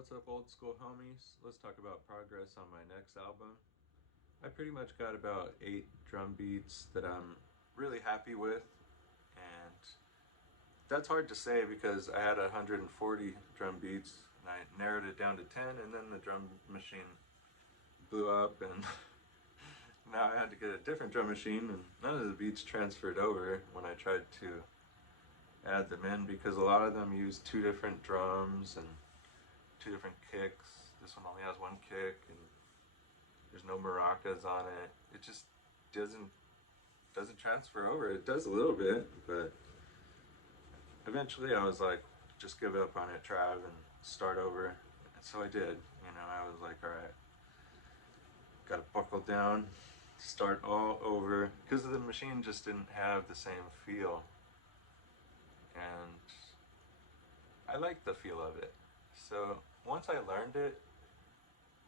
What's up, old school homies? Let's talk about progress on my next album. I pretty much got about 8 drum beats that I'm really happy with, and that's hard to say because I had 140 drum beats and I narrowed it down to 10, and then the drum machine blew up, and now I had to get a different drum machine, and none of the beats transferred over when I tried to add them in because a lot of them use two different drums and two different kicks. This one only has one kick, and there's no maracas on it. It just doesn't doesn't transfer over. It does a little bit, but eventually I was like, just give up on it, Trav, and start over. And so I did. I was like, all right, gotta buckle down, start all over, because the machine just didn't have the same feel, and I liked the feel of it. So once I learned it,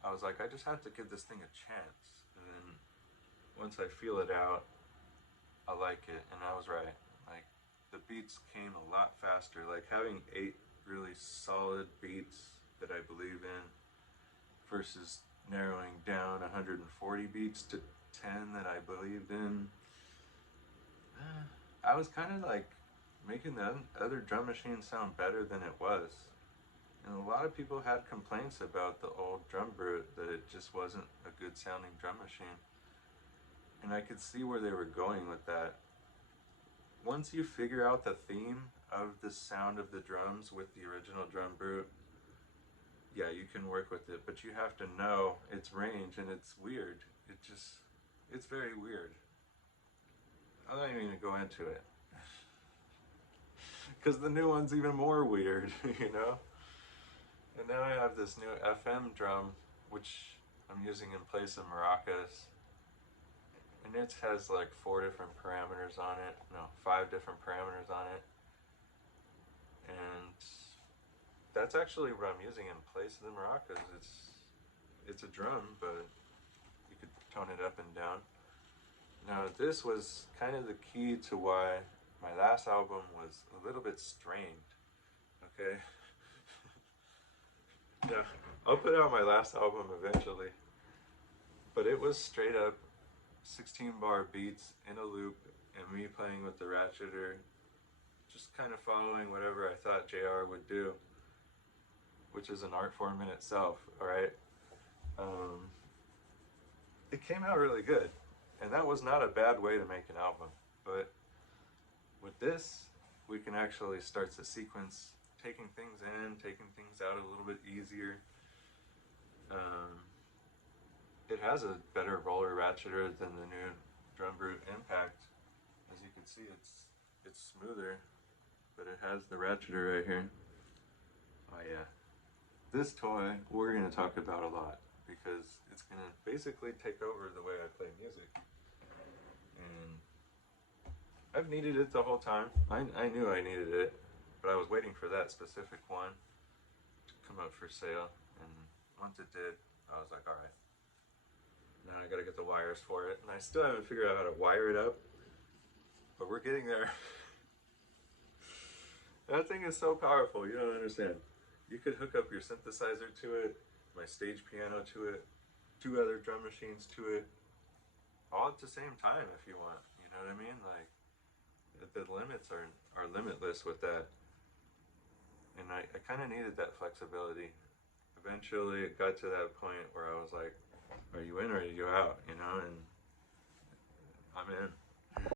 I was like, I just have to give this thing a chance. And then once I feel it out, I like it. And I was right. Like, the beats came a lot faster. Like, having 8 really solid beats that I believe in versus narrowing down 140 beats to 10 that I believed in. I was kind of like making the other drum machine sound better than it was. And a lot of people had complaints about the old Drum Brute, that it just wasn't a good sounding drum machine. And I could see where they were going with that. Once you figure out the theme of the sound of the drums with the original Drum Brute, yeah, you can work with it, but you have to know its range, and it's weird. It's very weird. I'm not even gonna go into it. Because the new one's even more weird, you know? And now I have this new FM drum, which I'm using in place of maracas. And it has like 4 different parameters on it. No, 5 different parameters on it. And that's actually what I'm using in place of the maracas. It's a drum, but you could tone it up and down. Now, this was kind of the key to why my last album was a little bit strained. Okay? Yeah, I'll put out my last album eventually. But it was straight up 16 bar beats in a loop and me playing with the ratcheter, just kind of following whatever I thought JR would do, which is an art form in itself, alright? Um, it came out really good, and that was not a bad way to make an album. But with this, we can actually start the sequence, taking things in, taking things out a little bit easier. Um, it has a better roller ratcheter than the new Drum Brute Impact. As you can see, it's smoother, but it has the ratcheter right here. Oh yeah. This toy we're going to talk about a lot because it's going to basically take over the way I play music. And I've needed it the whole time. I knew I needed it, but I was waiting for that specific one to come up for sale. And once it did, I was like, all right, now I got to get the wires for it. And I still haven't figured out how to wire it up, but we're getting there. That thing is so powerful, you don't understand. You could hook up your synthesizer to it, my stage piano to it, 2 other drum machines to it, all at the same time if you want. You know what I mean? Like, the limits are limitless with that. And I kind of needed that flexibility. Eventually, it got to that point where I was like, are you in or are you out? And I'm in.